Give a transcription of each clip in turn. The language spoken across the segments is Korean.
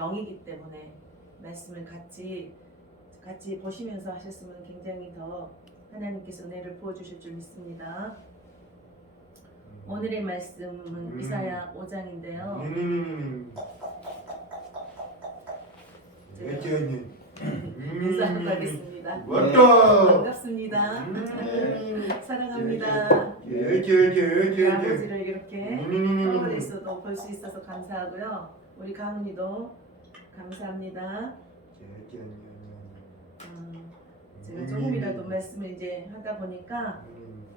영이기 때문에 말씀을 같이 보시면서 하셨으면 굉장히 더 하나님께서 은혜를 부어주실 줄 믿습니다. 오늘의 말씀은 이사야 5장인데요. 인사하고 가겠습니다. 반갑습니다. 사랑합니다. 아버지를 이렇게 서울에서도 볼 수 있어서 감사하고요. 우리 가문이도 감사합니다. 제가 조금이라도 말씀을 이제 하다 보니까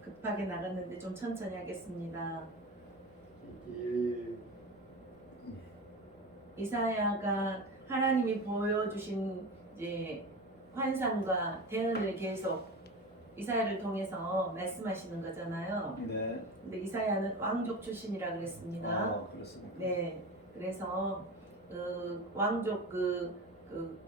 급하게 나갔는데 좀 천천히 하겠습니다. 이사야가 하나님이 보여주신 이제 환상과 대언을 계속 이사야를 통해서 말씀하시는 거잖아요. 네. 근데 이사야는 왕족 출신이라 그랬습니다. 그렇습니다. 네, 그래서 왕족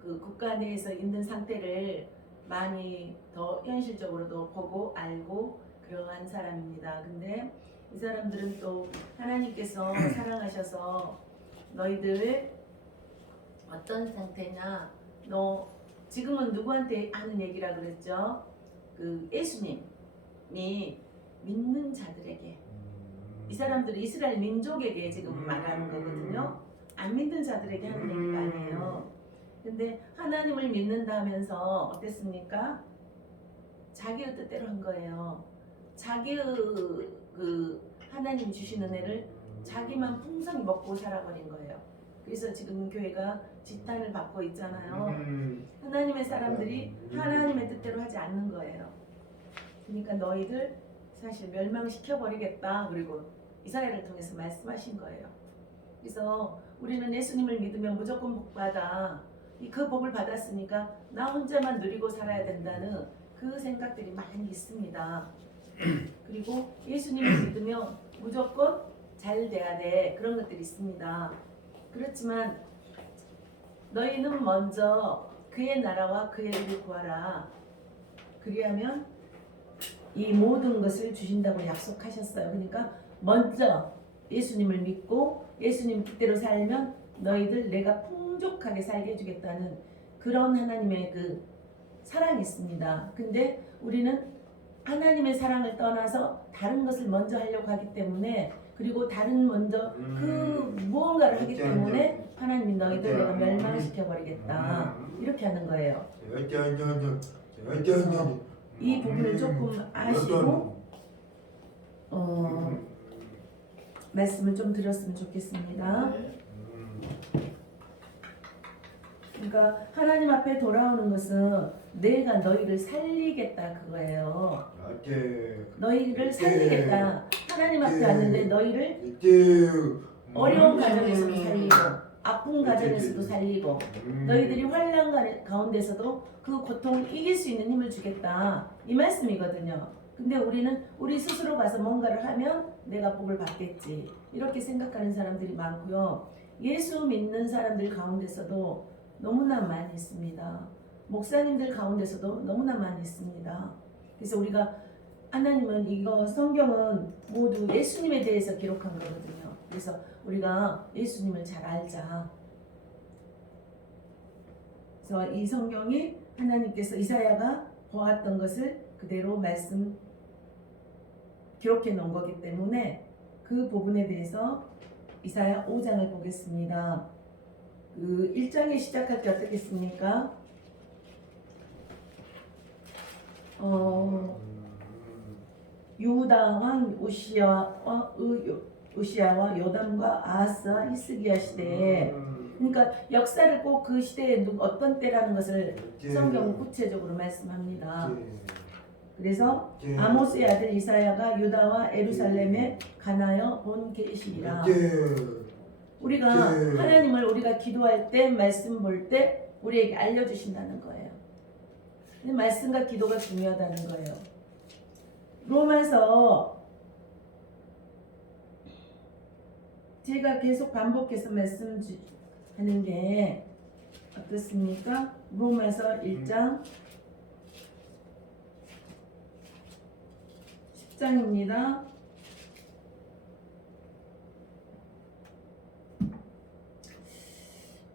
국가 내에서 있는 상태를 많이 더 현실적으로도 보고 알고 그러한 사람입니다. 근데 이 사람들은 또 하나님께서 사랑하셔서 너희들 어떤 상태냐, 너 지금은 누구한테 하는 얘기라 그랬죠? 그 예수님이 믿는 자들에게, 이 사람들은 이스라엘 민족에게 지금 말하는 거거든요. 안 믿는 자들에게 하는 얘기가 아니에요. 근데 하나님을 믿는다면서 어땠습니까? 자기의 뜻대로 한 거예요. 자기의 하나님 주신 은혜를 자기만 풍성히 먹고 살아버린 거예요. 그래서 지금 교회가 지탄을 받고 있잖아요. 하나님의 사람들이 하나님의 뜻대로 하지 않는 거예요. 그러니까 너희들 사실 멸망시켜버리겠다. 그리고 이사야를 통해서 말씀하신 거예요. 그래서 우리는 예수님을 믿으면 무조건 복받아. 그 복을 받았으니까 나 혼자만 누리고 살아야 된다는 그 생각들이 많이 있습니다. 그리고 예수님을 믿으면 무조건 잘 돼야 돼. 그런 것들이 있습니다. 그렇지만 너희는 먼저 그의 나라와 그의 의를 구하라. 그리하면 이 모든 것을 주신다고 약속하셨어요. 그러니까 먼저 예수님을 믿고 예수님 뜻대로 살면 너희들 내가 풍족하게 살게 해주겠다는 그런 하나님의 그 사랑이 있습니다. 근데 우리는 하나님의 사랑을 떠나서 다른 것을 먼저 하려고 하기 때문에, 그리고 다른 먼저 그 무언가를 하기 때문에 하나님이 너희들 내가 멸망시켜버리겠다 이렇게 하는 거예요. 이 부분을 조금 아시고 말씀을 좀 드렸으면 좋겠습니다. 그러니까 하나님 앞에 돌아오는 것은 내가 너희를 살리겠다 그거예요. 너희를 살리겠다. 하나님 앞에 왔는데 너희를 어려운 가정에서도 살리고 아픈 가정에서도 살리고 너희들이 환난 가운데서도 그 고통을 이길 수 있는 힘을 주겠다. 이 말씀이거든요. 근데 우리는 우리 스스로 가서 뭔가를 하면 내가 복을 받겠지. 이렇게 생각하는 사람들이 많고요. 예수 믿는 사람들 가운데서도 너무나 많이 있습니다. 목사님들 가운데서도 너무나 많이 있습니다. 그래서 우리가 하나님은 이거 성경은 모두 예수님에 대해서 기록한 거거든요. 그래서 우리가 예수님을 잘 알자. 그래서 이 성경이 하나님께서 이사야가 보았던 것을 그대로 말씀 기록해 놓은 거기 때문에 그 부분에 대해서 이사야 5장을 보겠습니다. 그 1장에 시작할 때 어떻겠습니까? 유다 왕 우시야와 요담과 아하스와 히스기야 시대에, 그러니까 역사를 꼭 그 시대에 어떤 때라는 것을 성경은 구체적으로 말씀합니다. 그래서 아모스의 아들 이사야가 유다와 예루살렘에 가나여 본 계시리라. 우리가 하나님을 우리가 기도할 때 말씀 볼 때 우리에게 알려주신다는 거예요. 말씀과 기도가 중요하다는 거예요. 로마서 제가 계속 반복해서 말씀하는 게 어떻습니까? 로마서 1장 10장입니다.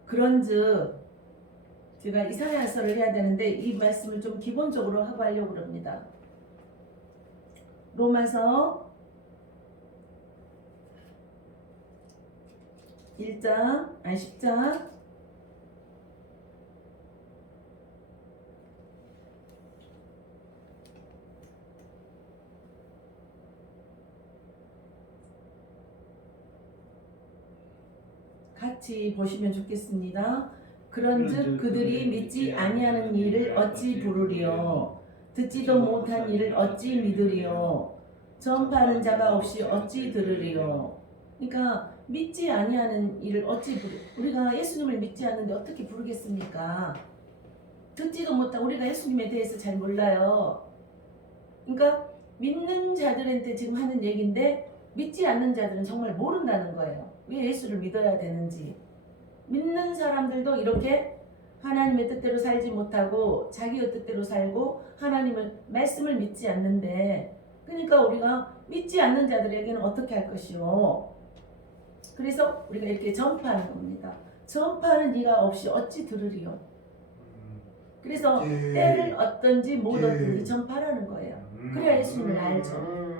그런즉 제가 이사야서를 해야 되는데 이 말씀을 좀 기본적으로 하고 하려고 합니다. 로마서 10장 같이 보시면 좋겠습니다. 그런즉 그들이 믿지 아니하는 일을 어찌 부르리요 듣지도 못한 일을 어찌 믿으리요 전파하는 자가 없이 어찌 들으리요. 그러니까 믿지 아니하는 일을 어찌 우리가 예수님을 믿지 않는데 어떻게 부르겠습니까? 듣지도 못한 우리가 예수님에 대해서 잘 몰라요. 그러니까 믿는 자들한테 지금 하는 얘기인데 믿지 않는 자들은 정말 모른다는 거예요. 왜 예수를 믿어야 되는지. 믿는 사람들도 이렇게 하나님의 뜻대로 살지 못하고 자기의 뜻대로 살고 하나님의 말씀을 믿지 않는데, 그러니까 우리가 믿지 않는 자들에게는 어떻게 할 것이요? 그래서 우리가 이렇게 전파하는 겁니다. 전파하는 네가 없이 어찌 들으리요? 그래서 때를 어떤지 못 어떤지 전파하는 거예요. 그래야 예수님을 알죠.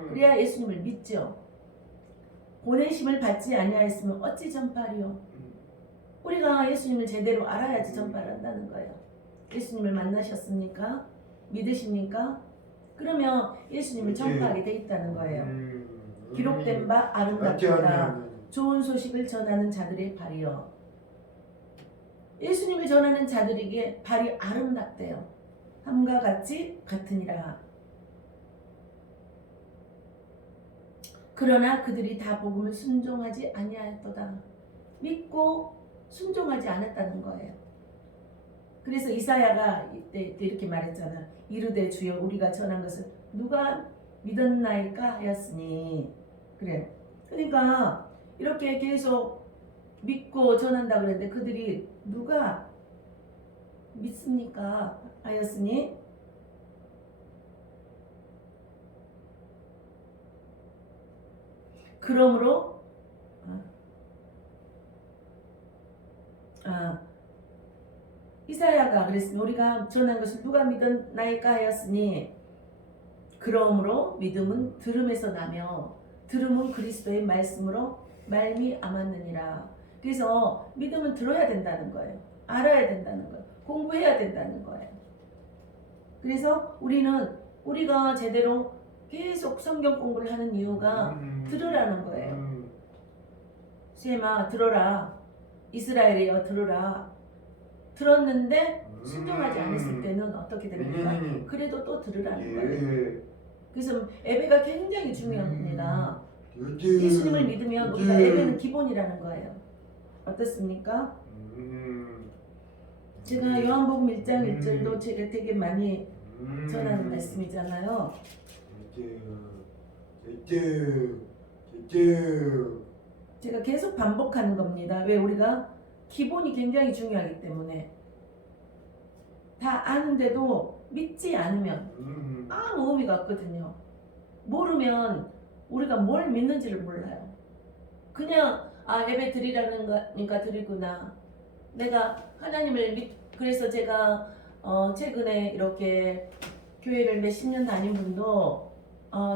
그래야 예수님을 믿죠. 보내심을 받지 아니하였으면 어찌 전파하리요? 우리가 예수님을 제대로 알아야지 전파를 한다는 거예요. 예수님을 만나셨습니까? 믿으십니까? 그러면 예수님을 전파하게 돼 있다는 거예요. 기록된 바 아름답다. 좋은 소식을 전하는 자들의 발이요. 예수님을 전하는 자들에게 발이 아름답대요. 함과 같이 같으니라. 그러나 그들이 다 복음을 순종하지 아니하였도다. 믿고 순종하지 않았다는 거예요. 그래서 이사야가 이때 이렇게 말했잖아. 이르되 주여 우리가 전한 것을 누가 믿었나이까 하였으니. 그래. 그러니까 이렇게 계속 믿고 전한다 그랬는데 그들이 누가 믿습니까 하였으니, 그러므로 이사야가 그랬으니 우리가 전한 것을 누가 믿었나이까 하였으니, 그러므로 믿음은 들음에서 나며 들음은 그리스도의 말씀으로 말미암았느니라. 그래서 믿음은 들어야 된다는 거예요. 알아야 된다는 거예요. 공부해야 된다는 거예요. 그래서 우리가 제대로 계속 성경 공부를 하는 이유가 들으라는 거예요. 쉐마 들어라. 이스라엘이여 들으라. 들었는데 순종하지 않았을 때는 어떻게 됩니까? 그래도 또 들으라는 거예요. 그래서 예배가 굉장히 중요합니다. 예수님을 믿으면 우리가 예배는 기본이라는 거예요. 어떻습니까? 제가 요한복음 1장 1절도 제가 되게 많이 전하는 말씀이잖아요. 제가 계속 반복하는 겁니다. 왜? 우리가 기본이 굉장히 중요하기 때문에. 다 아는데도 믿지 않으면 아무 의미가 없거든요. 모르면 우리가 뭘 믿는지를 몰라요. 그냥 예배 드리라는 거니까 드리구나. 내가 하나님을 그래서 제가 최근에 이렇게 교회를 몇십 년 다닌 분도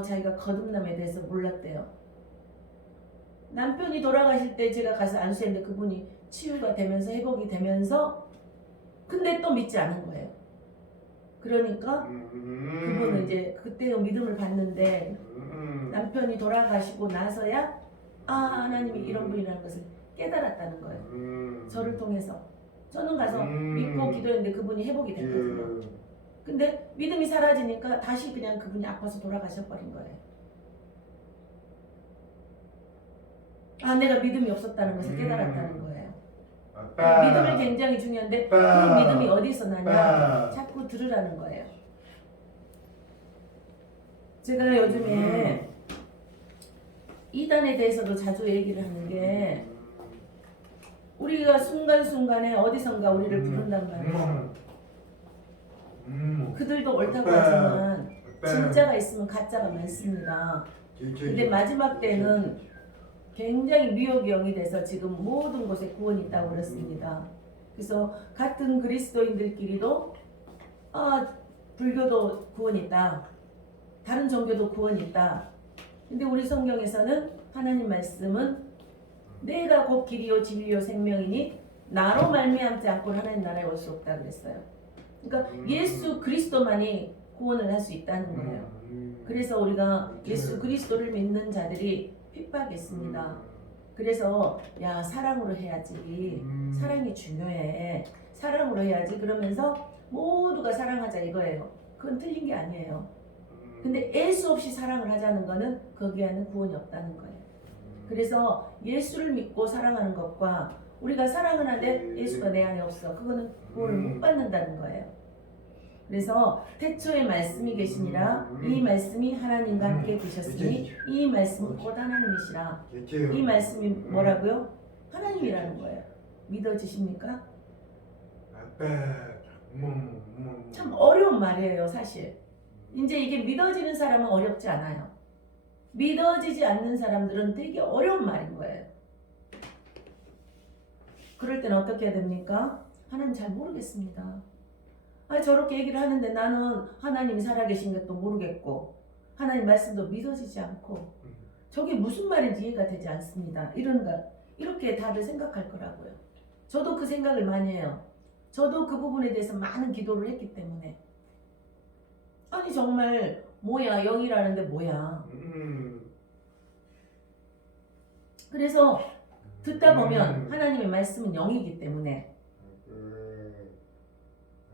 자기가 거듭남에 대해서 몰랐대요. 남편이 돌아가실 때 제가 가서 안수했는데 그분이 치유가 되면서 회복이 되면서, 근데 또 믿지 않은 거예요. 그러니까 그분은 이제 그때 믿음을 받는데 남편이 돌아가시고 나서야 하나님이 이런 분이라는 것을 깨달았다는 거예요. 저를 통해서. 저는 가서 믿고 기도했는데 그분이 회복이 됐거든요. 근데 믿음이 사라지니까 다시 그냥 그분이 아파서 돌아가셔버린 거예요. 내가 믿음이 없었다는 것을 깨달았다는 거예요. 믿음이 굉장히 중요한데 그 믿음이 어디서 나냐? 자꾸 들으라는 거예요. 제가 요즘에 이단에 대해서도 자주 얘기를 하는 게, 우리가 순간순간에 어디선가 우리를 부른단 말이에요. 그들도 옳다고 하지만 진짜가 있으면 가짜가 많습니다. 근데 마지막 때는 굉장히 미혹이 영이 돼서 지금 모든 곳에 구원이 있다고 그랬습니다. 그래서 같은 그리스도인들끼리도 불교도 구원이 있다. 다른 종교도 구원이 있다. 근데 우리 성경에서는 하나님 말씀은 내가 곧 길이요 진리요 생명이니 나로 말미암지 않고 하나님 나라에 올 수 없다 그랬어요. 그러니까 예수 그리스도만이 구원을 할 수 있다는 거예요. 그래서 우리가 예수 그리스도를 믿는 자들이 핍박했습니다. 그래서 야 사랑으로 해야지. 사랑이 중요해. 사랑으로 해야지. 그러면서 모두가 사랑하자 이거예요. 그건 틀린 게 아니에요. 근데 애수 없이 사랑을 하자는 거는 거기에는 구원이 없다는 거예요. 그래서 예수를 믿고 사랑하는 것과 우리가 사랑을 하는데 예수가 내 안에 없어. 그거는 구원을 못 받는다는 거예요. 그래서 태초에 말씀이 계시니라 이 말씀이 하나님과 함께 계셨으니 이 말씀은 곧 하나님이시라. 이 말씀이 뭐라고요? 하나님이라는 거예요. 믿어지십니까? 참 어려운 말이에요 사실. 이제 이게 믿어지는 사람은 어렵지 않아요. 믿어지지 않는 사람들은 되게 어려운 말인 거예요. 그럴 때는 어떻게 해야 됩니까? 하나님 잘 모르겠습니다. 저렇게 얘기를 하는데 나는 하나님이 살아계신 것도 모르겠고 하나님 말씀도 믿어지지 않고 저게 무슨 말인지 이해가 되지 않습니다. 이렇게 다들 생각할 거라고요. 저도 그 생각을 많이 해요. 저도 그 부분에 대해서 많은 기도를 했기 때문에 아니 정말 뭐야 영이라는데 뭐야. 그래서 듣다 보면 하나님의 말씀은 영이기 때문에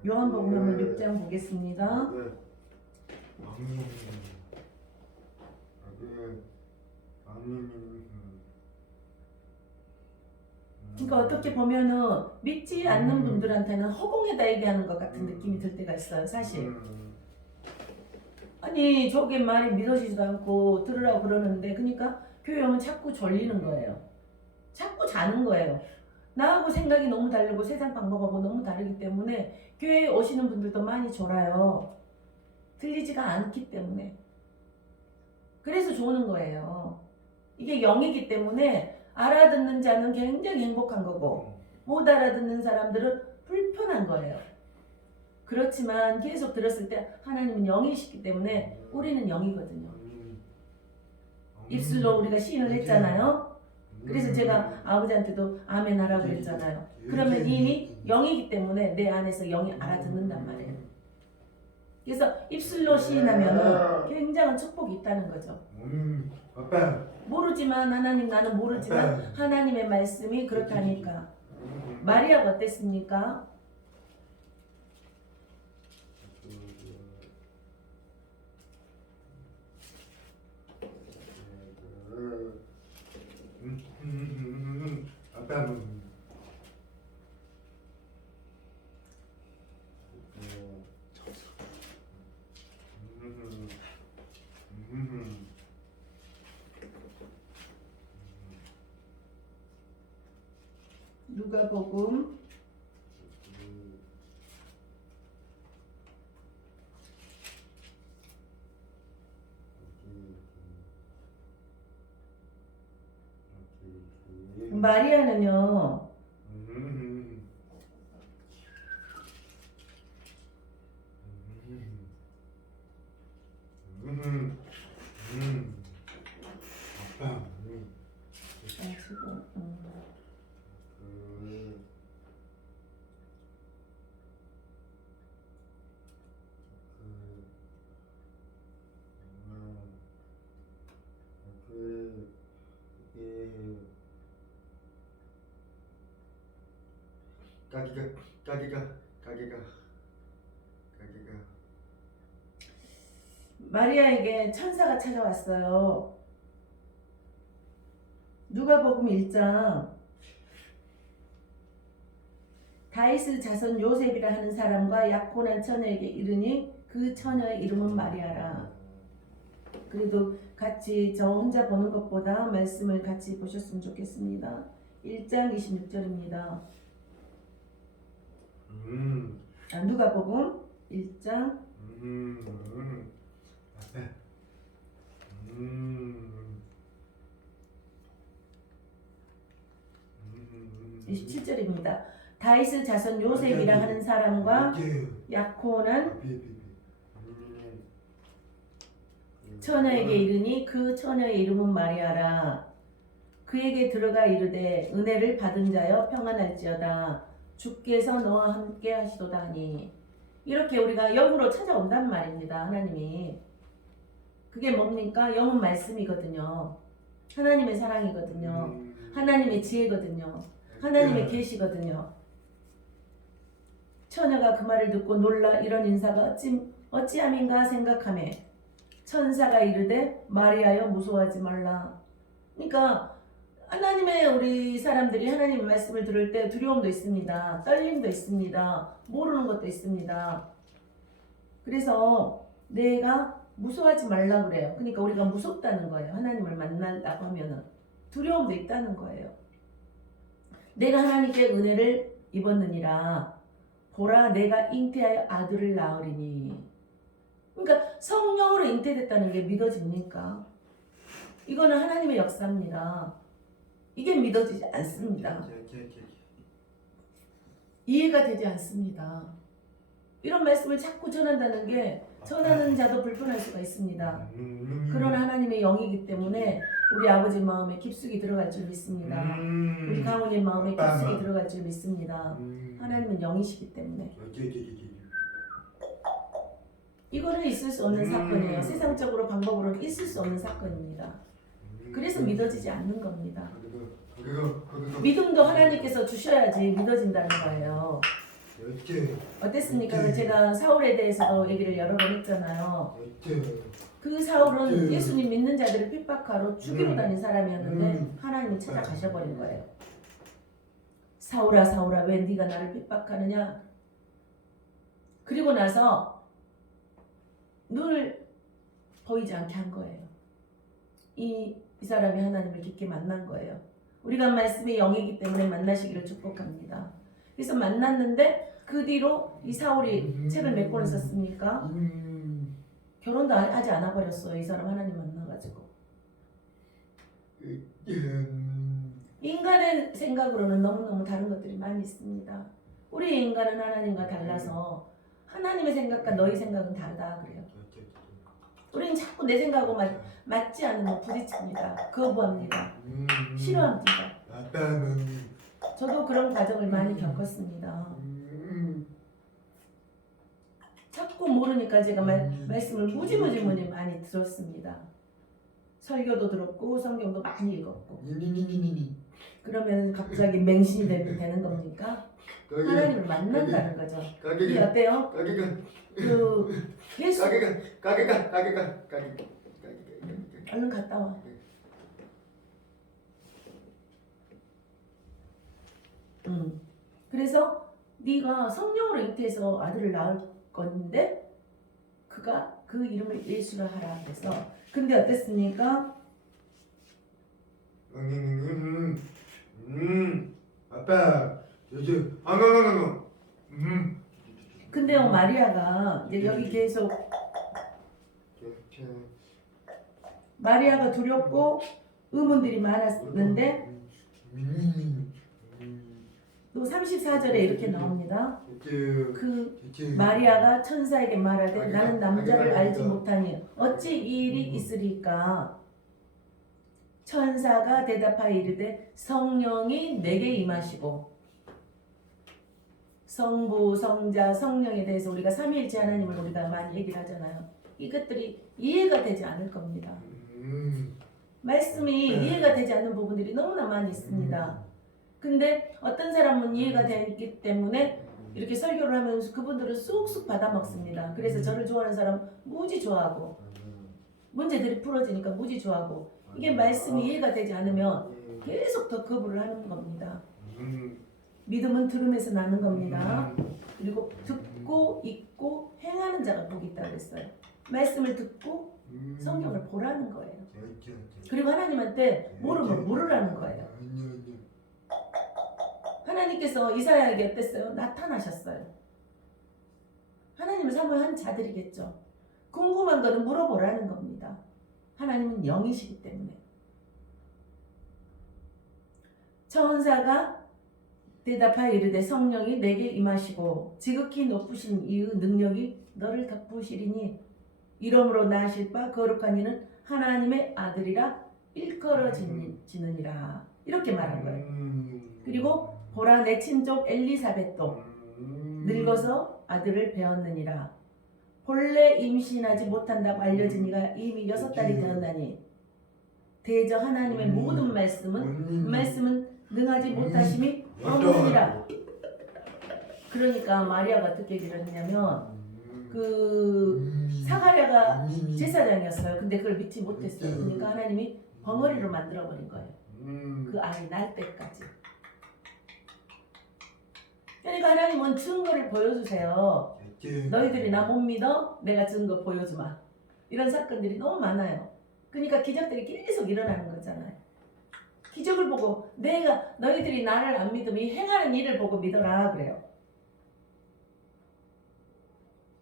요한복음 한번 6장 보겠습니다. 그러니까 어떻게 보면은 믿지 않는 분들한테는 허공에다 얘기하는 것 같은 느낌이 들 때가 있어요 사실. 아니 저게 말이 믿어지지도 않고 들으라고 그러는데 그러니까 교회 오면 자꾸 졸리는 거예요. 자꾸 자는 거예요. 나하고 생각이 너무 다르고 세상 방법하고 너무 다르기 때문에 교회에 오시는 분들도 많이 졸아요. 들리지가 않기 때문에. 그래서 조는 거예요. 이게 영이기 때문에 알아듣는 자는 굉장히 행복한 거고 못 알아듣는 사람들은 불편한 거예요. 그렇지만 계속 들었을 때 하나님은 영이시기 때문에 우리는 영이거든요. 입술로 우리가 시인을 했잖아요. 그래서 제가 아버지한테도 아멘 하라고 그랬잖아요. 그러면 이미 영이기 때문에 내 안에서 영이 알아듣는단 말이에요. 그래서 입술로 시인하면 굉장한 축복이 있다는 거죠. 모르지만 하나님 나는 모르지만 하나님의 말씀이 그렇다니까. 마리아가 어땠습니까? 누가복음 1 마리아는요 마리아에게 천사가 찾아왔어요. 누가복음 1장 다윗의 자손 요셉이라 하는 사람과 약혼한 처녀에게 이르니 그 처녀의 이름은 마리아라. 그래도 같이 저 혼자 보는 것보다 말씀을 같이 보셨으면 좋겠습니다. 1장 26절입니다. 누가복음 1장 27절입니다. 다윗의 자손 요셉이라 하는 사람과 야코는 처녀에게 이르니 그 처녀의 이름은 마리아라. 그에게 들어가 이르되 은혜를 받은 자여 평안할지어다. 주께서 너와 함께 하시도다 하니. 이렇게 우리가 영으로 찾아온단 말입니다. 하나님이. 그게 뭡니까? 영은 말씀이거든요. 하나님의 사랑이거든요. 하나님의 지혜거든요. 하나님의 계시거든요. 처녀가 그 말을 듣고 놀라 이런 인사가 어찌함인가 생각하매 천사가 이르되 마리아여 무서워하지 말라. 그러니까 하나님의 우리 사람들이 하나님의 말씀을 들을 때 두려움도 있습니다. 떨림도 있습니다. 모르는 것도 있습니다. 그래서 내가 무서워하지 말라 그래요. 그러니까 우리가 무섭다는 거예요. 하나님을 만난다고 하면은 두려움도 있다는 거예요. 내가 하나님께 은혜를 입었느니라. 보라 내가 잉태하여 아들을 낳으리니. 그러니까 성령으로 잉태됐다는 게 믿어집니까? 이거는 하나님의 역사입니다. 이게 믿어지지 않습니다. 이해가 되지 않습니다. 이런 말씀을 자꾸 전한다는 게 전하는 자도 불편할 수가 있습니다. 그러나 하나님의 영이기 때문에 우리 아버지 마음에 깊숙이 들어갈 줄 믿습니다. 우리 강훈이 마음에 깊숙이 들어갈 줄 믿습니다. 하나님은 영이시기 때문에. 이거는 있을 수 없는 사건이에요. 세상적으로 방법으로는 있을 수 없는 사건입니다. 그래서 믿어지지 않는 겁니다. 믿음도 하나님께서 주셔야지 믿어진다는 거예요. 어땠습니까? 제가 사울에 대해서도 얘기를 여러 번 했잖아요. 그 사울은 예수님 믿는 자들을 핍박하러 죽이러 다닌 사람이었는데 하나님이 찾아가셔버린 거예요. 사울아 사울아 왜 네가 나를 핍박하느냐. 그리고 나서 눈을 보이지 않게 한 거예요. 이 사람이 하나님을 깊게 만난 거예요. 우리가 말씀의 영이기 때문에 만나시기를 축복합니다. 그래서 만났는데 그 뒤로 이 사울이 책을 몇 권 썼습니까? 결혼도 하지 않아 버렸어요. 이 사람 하나님 만나가지고. 인간의 생각으로는 너무너무 다른 것들이 많이 있습니다. 우리 인간은 하나님과 달라서 하나님의 생각과 너희 생각은 다르다 그래요. 우리는 자꾸 내 생각하고 맞지 않으면 부딪힙니다. 거부합니다. 싫어합니다. 저도 그런 과정을 많이 겪었습니다. 자꾸 모르니까 제가 말씀을 무지무지 많이 들었습니다. 설교도 들었고 성경도 많이 읽었고. 그러면 갑자기 맹신이 되는 겁니까? 하나님을 만난다는 거죠. 이게 어때요? 그 예수 얼른 갔다 와. 그래서 네가 성령으로 잉태해서 아들을 낳을 건데 그가 그 이름을 예수라 하라 그래서 근데 어땠습니까? 아빠 요즘 근데 마리아가 이제 여기 계속 마리아가 두렵고 의문들이 많았는데 또 34절에 이렇게 나옵니다. 그 마리아가 천사에게 말하되 나는 남자를 알지 못하니 어찌 이 일이 있으리까? 천사가 대답하여 이르되 성령이 내게 임하시고. 성부, 성자, 성령에 대해서 우리가 삼위일체 하나님을 우리가 많이 얘기를 하잖아요. 이것들이 이해가 되지 않을 겁니다. 말씀이 이해가 되지 않는 부분들이 너무나 많이 있습니다. 근데 어떤 사람은 이해가 되기 때문에 이렇게 설교를 하면서 그분들은 쑥쑥 받아먹습니다. 그래서 저를 좋아하는 사람 무지 좋아하고 문제들이 풀어지니까 무지 좋아하고 이게 말씀이 이해가 되지 않으면 계속 더 거부를 하는 겁니다. 믿음은 들음에서 나는 겁니다. 그리고 듣고 읽고 행하는 자가 복이 있다고 했어요. 말씀을 듣고 성경을 보라는 거예요. 그리고 하나님한테 모르면 물으라는 거예요. 하나님께서 이사야에게 어땠어요? 나타나셨어요. 하나님을 사모한 자들이겠죠. 궁금한 거는 물어보라는 겁니다. 하나님은 영이시기 때문에. 천사가 대답하여 이르되 성령이 내게 임하시고 지극히 높으신 이의 능력이 너를 덮으시리니 이러므로 나실 바 거룩한 이는 하나님의 아들이라 일컬어지느니라. 이렇게 말한 거예요. 그리고 보라 내 친족 엘리사벳도 늙어서 아들을 배었느니라. 본래 임신하지 못한다고 알려진 이가 이미 6달이 되었나니 대저 하나님의 모든 말씀은 능하지 못하심이 없느니라. 그러니까 마리아가 어떻게 얘기를 했냐면 사가랴가 제사장이었어요. 근데 그걸 믿지 못했어요. 그러니까 하나님이 벙어리로 만들어버린 거예요. 그 아이 날 때까지. 그러니까 하나님은 증거를 보여주세요. 너희들이 나 못 믿어? 내가 증거 보여주마. 이런 사건들이 너무 많아요. 그러니까 기적들이 계속 일어나는 거잖아요. 기적을 보고 너희들이 나를 안 믿으면 이 행하는 일을 보고 믿어라 그래요.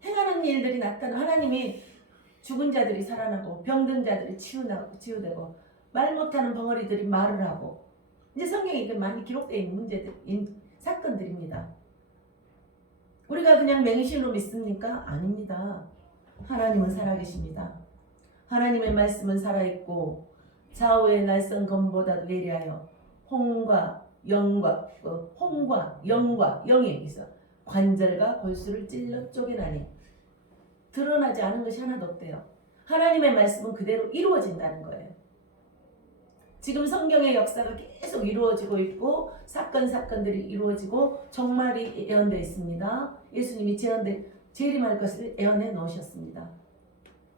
행하는 일들이 나타나 하나님이 죽은 자들이 살아나고 병든 자들이 치유되고 말 못하는 벙어리들이 말을 하고 이제 성경에 이게 많이 기록되어 있는 사건들입니다. 우리가 그냥 맹신으로 믿습니까? 아닙니다. 하나님은 살아계십니다. 하나님의 말씀은 살아있고 좌우의 날선 검보다도 예리하여 홍과 영과 영의 있어 관절과 골수를 찔러 쪼개나니 드러나지 않은 것이 하나도 없대요. 하나님의 말씀은 그대로 이루어진다는 거예요. 지금 성경의 역사가 계속 이루어지고 있고 사건들이 이루어지고 종말이 예언되어 있습니다. 예수님이 재림할 것을 예언해 놓으셨습니다.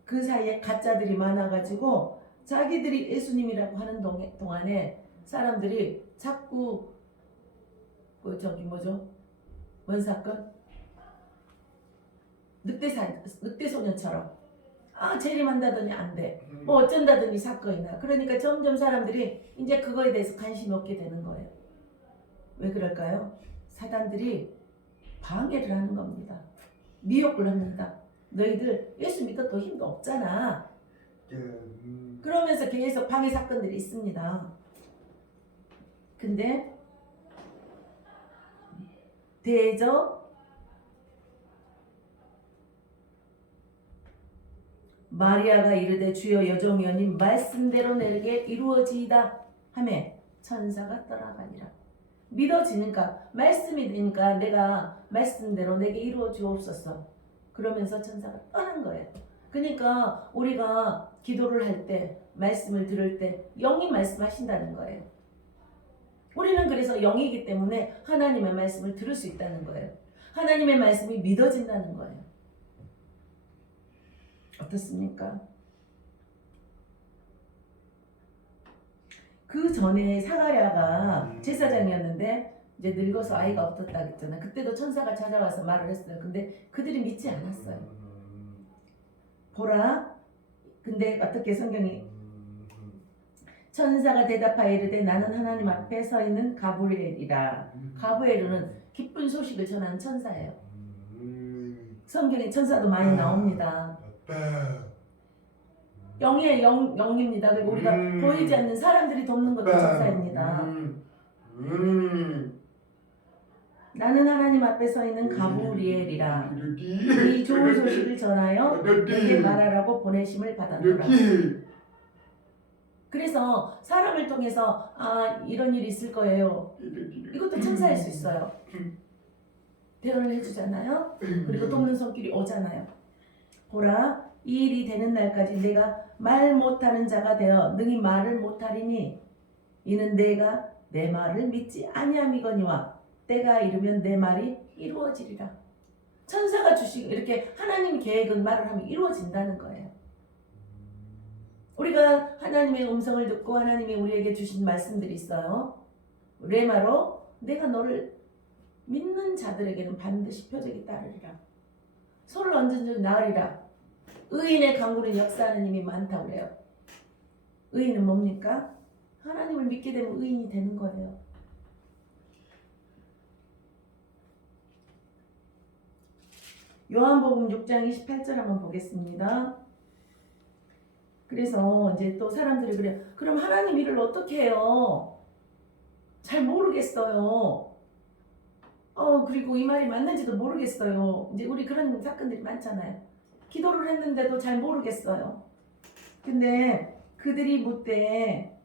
그 사이에 가짜들이 많아가지고 자기들이 예수님이라고 하는 동안에 사람들이 자꾸 뭔 사건? 늑대소년처럼 재림한다더니 안 돼. 뭐 어쩐다더니 사건이 나. 그러니까 점점 사람들이 이제 그거에 대해서 관심이 없게 되는 거예요. 왜 그럴까요? 사단들이 방해를 하는 겁니다. 미혹을 합니다. 너희들 예수 믿어도 힘도 없잖아. 그러면서 계속 방해 사건들이 있습니다. 근데 대저 마리아가 이르되 주여 여종이오니 말씀대로 내게 이루어지이다 하매 천사가 떠나가니라. 믿어지니까 말씀이 되니까 내가 말씀대로 내게 이루어 주옵소서. 그러면서 천사가 떠난 거예요. 그러니까 우리가 기도를 할 때 말씀을 들을 때 영이 말씀하신다는 거예요. 우리는 그래서 영이기 때문에 하나님의 말씀을 들을 수 있다는 거예요. 하나님의 말씀이 믿어진다는 거예요. 어떻습니까? 그 전에 사가랴가 제사장이었는데 이제 늙어서 아이가 없었다 그랬잖아요. 그때도 천사가 찾아와서 말을 했어요. 근데 그들이 믿지 않았어요. 보라, 근데 어떻게 성경이 천사가 대답하여 이르되 나는 하나님 앞에 서 있는 가브리엘이라. 가브리엘은 기쁜 소식을 전하는 천사예요. 성경에 천사도 많이 나옵니다. 영입니다. 그리고 우리가 보이지 않는 사람들이 돕는 것도 천사입니다. 나는 하나님 앞에 서 있는 가브리엘이라. 이 좋은 소식을 전하여 내게 말하라고 보내심을 받았노라. 그래서 사람을 통해서 이런 일이 있을 거예요. 이것도 천사일 수 있어요. 대언을 해주잖아요. 그리고 돕는 손길이 오잖아요. 보라, 이 일이 되는 날까지 내가 말 못하는 자가 되어 능히 말을 못하리니 이는 내가 내 말을 믿지 아니함이거니와 때가 이르면 내 말이 이루어지리라. 천사가 주시고 이렇게 하나님 계획은 말을 하면 이루어진다는 거예요. 우리가 하나님의 음성을 듣고 하나님이 우리에게 주신 말씀들이 있어요. 레마로 내가 너를 믿는 자들에게는 반드시 표적이 따르리라. 손을 얹은 줄 나으리라. 의인의 강구는 역사하는 힘이 많다고 그래요. 의인은 뭡니까? 하나님을 믿게 되면 의인이 되는 거예요. 요한복음 6장 28절 한번 보겠습니다. 그래서 이제 또 사람들이 그래요. 그럼 하나님 일을 어떻게 해요? 잘 모르겠어요. 그리고 이 말이 맞는지도 모르겠어요. 이제 우리 그런 사건들이 많잖아요. 기도를 했는데도 잘 모르겠어요. 근데 그들이 묻되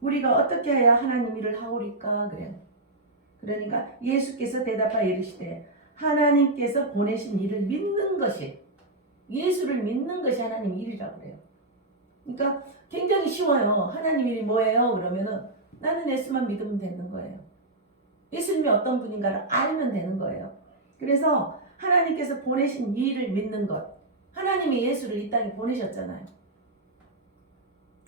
우리가 어떻게 해야 하나님 일을 하오리까 그래요. 그러니까 예수께서 대답하여 이르시되 하나님께서 보내신 일을 믿는 것이, 예수를 믿는 것이 하나님 일이라고 그래요. 그러니까 굉장히 쉬워요. 하나님 일이 뭐예요? 그러면은 나는 예수만 믿으면 되는 거예요. 예수님이 어떤 분인가를 알면 되는 거예요. 그래서 하나님께서 보내신 일을 믿는 것, 하나님이 예수를 이 땅에 보내셨잖아요.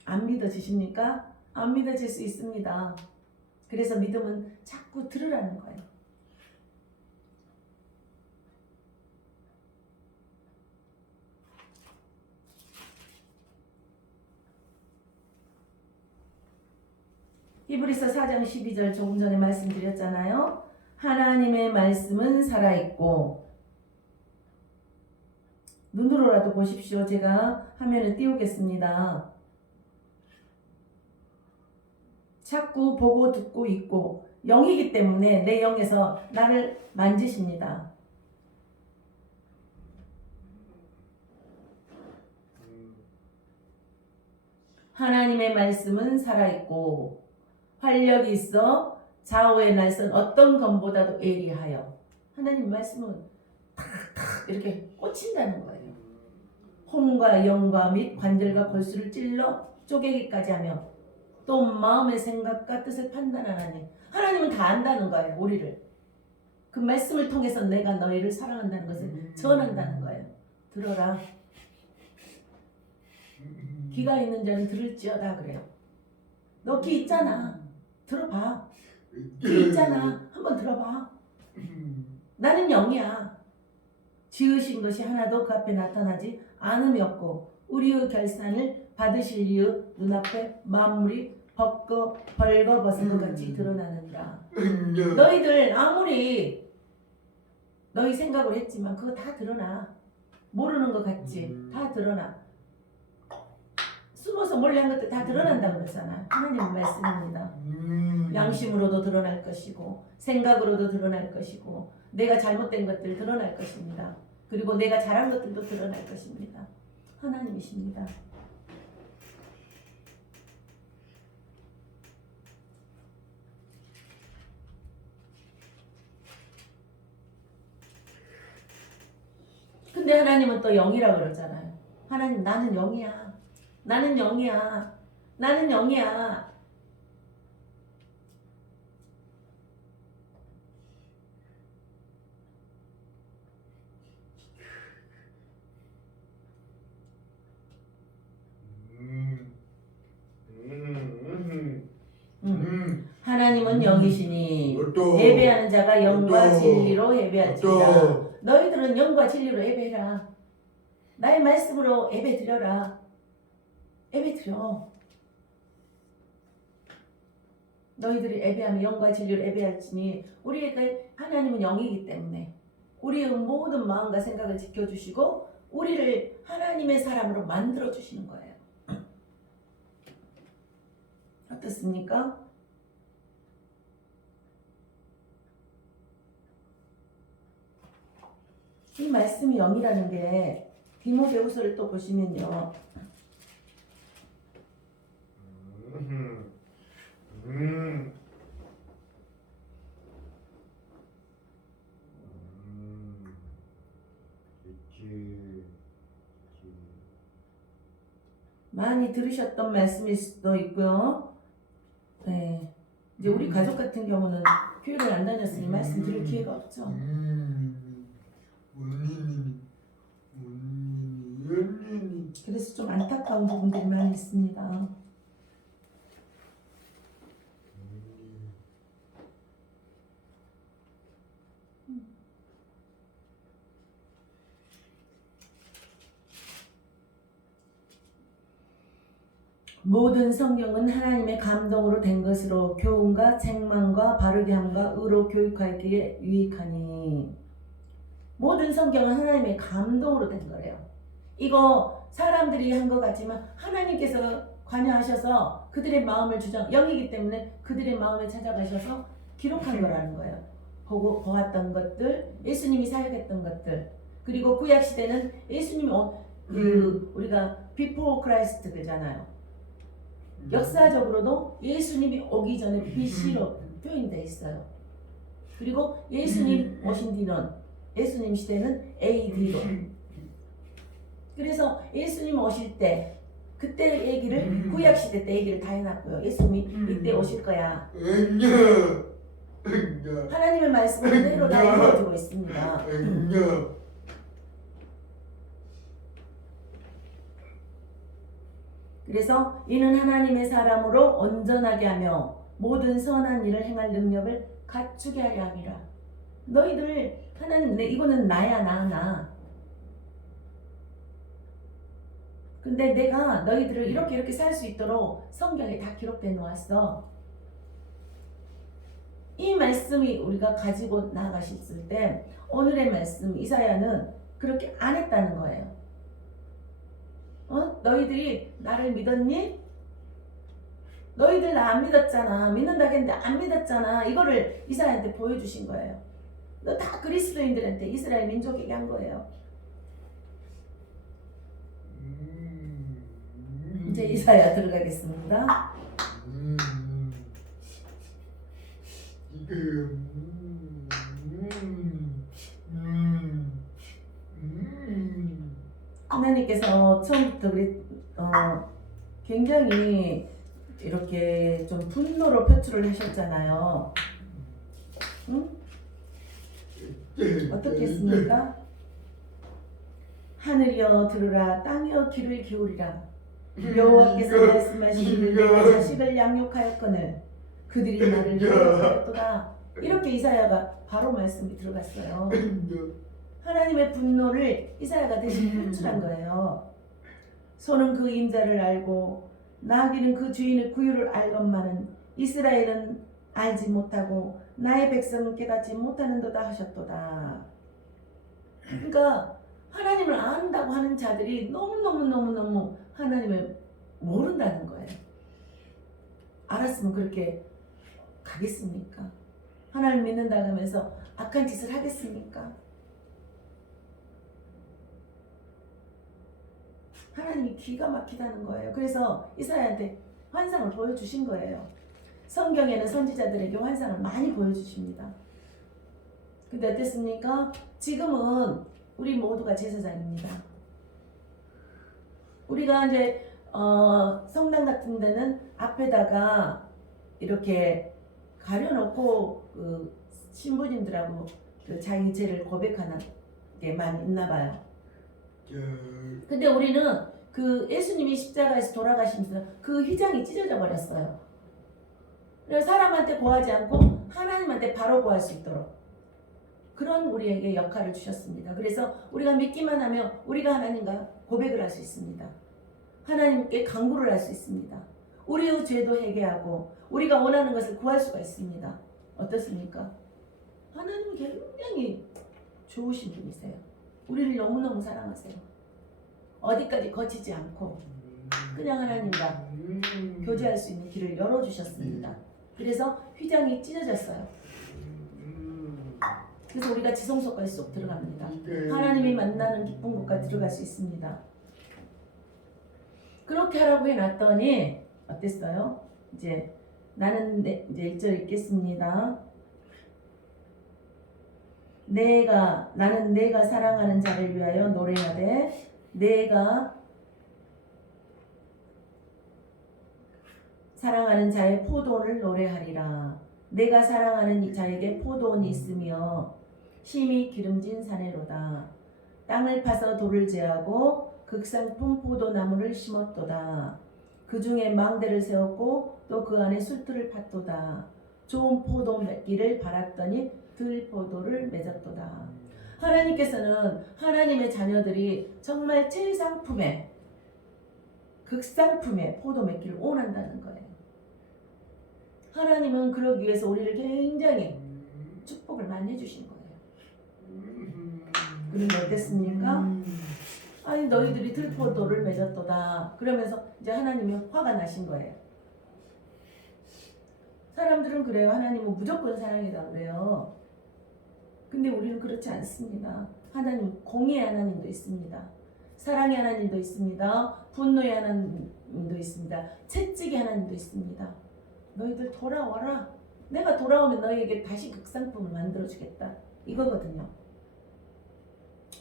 안 믿어지십니까? 안 믿어질 수 있습니다. 그래서 믿음은 자꾸 들으라는 거예요. 히브리서 4장 12절 조금 전에 말씀드렸잖아요. 하나님의 말씀은 살아있고, 눈으로라도 보십시오. 제가 화면을 띄우겠습니다. 자꾸 보고 듣고 있고 영이기 때문에 내 영에서 나를 만지십니다. 하나님의 말씀은 살아있고 활력이 있어 좌우의 날선 어떤 검보다도 예리하여. 하나님 말씀은 탁탁 이렇게 꽂힌다는 거예요. 혼과 영과 및 관절과 골수를 찔러 쪼개기까지 하며 또 마음의 생각과 뜻을 판단하나니. 하나님은 다 안다는 거예요. 우리를. 그 말씀을 통해서 내가 너희를 사랑한다는 것을 전한다는 거예요. 들어라. 귀가 있는 자는 들을지어다 그래요. 너 귀 있잖아. 들어봐. 귀 있잖아. 한번 들어봐. 나는 영이야. 지으신 것이 하나도 그 앞에 나타나지 않음이 없고 우리의 결산을 받으실 이의 눈앞에 만물이 벌거벗은 것 같이 드러나는다. 너희들 아무리 너희 생각을 했지만 그거 다 드러나. 모르는 것 같지? 다 드러나. 숨어서 몰래 한 것들 다 드러난다고 그러잖아. 하나님 말씀입니다. 양심으로도 드러날 것이고 생각으로도 드러날 것이고 내가 잘못된 것들 드러날 것입니다. 그리고 내가 잘한 것들도 드러날 것입니다. 하나님이십니다. 근데 하나님은 또 영이라고 그러잖아요. 하나님 나는 영이야. 나는 영이야. 나는 영이야. 하나님은 영이시니 예배하는 자가 영과 진리로 예배할지니라. 너희들은 영과 진리로 예배해라. 나의 말씀으로 예배 드려라. 예배 드려. 너희들이 예배하면 영과 진리로 예배할지니 우리에게 하나님은 영이기 때문에 우리의 모든 마음과 생각을 지켜주시고 우리를 하나님의 사람으로 만들어 주시는 거예요. 어떻습니까? 이 말씀이 영이라는 게 디모데후서를 또 보시면요. 많이 들으셨던 말씀일 수도 있고요. 네. 이제 우리 가족 같은 경우는 교회를 안 다녔으니 말씀 들을 기회가 없죠. 그래서 좀 안타까운 부분들이 많이 있습니다. 모든 성경은 하나님의 감동으로 된 것으로 교훈과 책망과 바르게 함과 의로 교육하기에 유익하니. 모든 성경은 하나님의 감동으로 된 거래요. 이거 사람들이 한 것 같지만 하나님께서 관여하셔서 그들의 마음을 영이기 때문에 그들의 마음에 찾아가셔서 기록한 거라는 거예요. 보았던 것들, 예수님이 사역했던 것들, 그리고 구약 시대는 예수님이 우리가 before Christ 그잖아요. 역사적으로도 예수님이 오기 전에 BC로 표현되어 있어요. 그리고 예수님 오신 뒤는 예수님 시대는 AD로. 그래서 예수님 오실 때 그때 얘기를 구약 시대 때 얘기를 다 해놨고요. 예수님이 이때 오실 거야. 하나님의 말씀을 그대로 다 이루어지고 있습니다. 그래서 이는 하나님의 사람으로 온전하게 하며 모든 선한 일을 행할 능력을 갖추게 하려 함이라. 너희들 하나님 이거는 나야 나. 근데 내가 너희들을 이렇게 살 수 있도록 성경에 다 기록돼 놓았어. 이 말씀이 우리가 가지고 나가셨을 때 오늘의 말씀 이사야는 그렇게 안 했다는 거예요. 너희들이 나를 믿었니? 너희들 나 안 믿었잖아. 믿는다고 했는데 안 믿었잖아. 이거를 이사야한테 보여주신 거예요. 너 다 그리스도인들한테 이스라엘 민족에게 한 거예요. 이제 이사야 들어가겠습니다. 하나님께서 처음부터 굉장히 이렇게 좀 분노로 표출을 하셨잖아요. 응? 어떻게 했습니까? 하늘이여 들으라, 땅이여 귀를 기울이라. 여호와께서 말씀하시기를 내가 자식을 양육하였거늘 그들이 나를 미워하였도다. 이렇게 이사야가 바로 말씀이 들어갔어요. 하나님의 분노를 이사야가 대신 표출한 거예요. 소는 그 임자를 알고 나귀는 그 주인의 구유를 알건만은 이스라엘은 알지 못하고 나의 백성은 깨닫지 못하는도다 하셨도다. 그러니까 하나님을 안다고 하는 자들이 너무 하나님을 모른다는 거예요. 알았으면 그렇게 가겠습니까? 하나님 믿는다고 하면서 악한 짓을 하겠습니까? 하나님이 기가 막히다는 거예요. 그래서 이사야한테 환상을 보여주신 거예요. 성경에는 선지자들에게 환상을 많이 보여주십니다. 근데 어땠습니까? 지금은 우리 모두가 제사장입니다. 우리가 이제 성당 같은 데는 앞에다가 이렇게 가려놓고 그 신부님들하고 그 자기 죄를 고백하는 게 많이 있나 봐요. 근데 우리는 그 예수님이 십자가에서 돌아가시면서 그 휘장이 찢어져 버렸어요. 그래서 사람한테 고하지 않고 하나님한테 바로 고할 수 있도록 그런 우리에게 역할을 주셨습니다. 그래서 우리가 믿기만 하면 우리가 하나님과 고백을 할 수 있습니다. 하나님께 간구를 할 수 있습니다. 우리의 죄도 회개하고 우리가 원하는 것을 구할 수가 있습니다. 어떻습니까? 하나님은 굉장히 좋으신 분이세요. 우리를 너무너무 사랑하세요. 어디까지 거치지 않고 그냥 하나님과 교제할 수 있는 길을 열어주셨습니다. 그래서 휘장이 찢어졌어요. 그래서 우리가 지성소까지 쏙 들어갑니다. 하나님이 만나는 기쁜 곳까지 들어갈 수 있습니다. 그렇게 하라고 해놨더니 어땠어요? 이제 나는 이제 1절 읽겠습니다. 나는 내가 사랑하는 자를 위하여 노래하되 내가 사랑하는 자의 포도를 노래하리라. 내가 사랑하는 자에게 포도원이 있으며 심히 기름진 사내로다. 땅을 파서 돌을 제하고 극상품 포도나무를 심었도다. 그 중에 망대를 세웠고 또 그 안에 술틀을 팠도다. 좋은 포도 맺기를 바랐더니 들포도를 맺었도다. 하나님께서는 하나님의 자녀들이 정말 최상품의 극상품의 포도 맺기를 원한다는 거예요. 하나님은 그러기 위해서 우리를 굉장히 축복을 많이 해주신 거예요. 그런데 어땠습니까? 아니 너희들이 들포도를 맺었도다. 그러면서 이제 하나님이 화가 나신 거예요. 사람들은 그래요. 하나님은 무조건 사랑이다 그래요. 근데 우리는 그렇지 않습니다. 하나님, 공의의 하나님도 있습니다. 사랑의 하나님도 있습니다. 분노의 하나님도 있습니다. 채찍의 하나님도 있습니다. 너희들 돌아와라. 내가 돌아오면 너희에게 다시 극상품을 만들어주겠다. 이거거든요.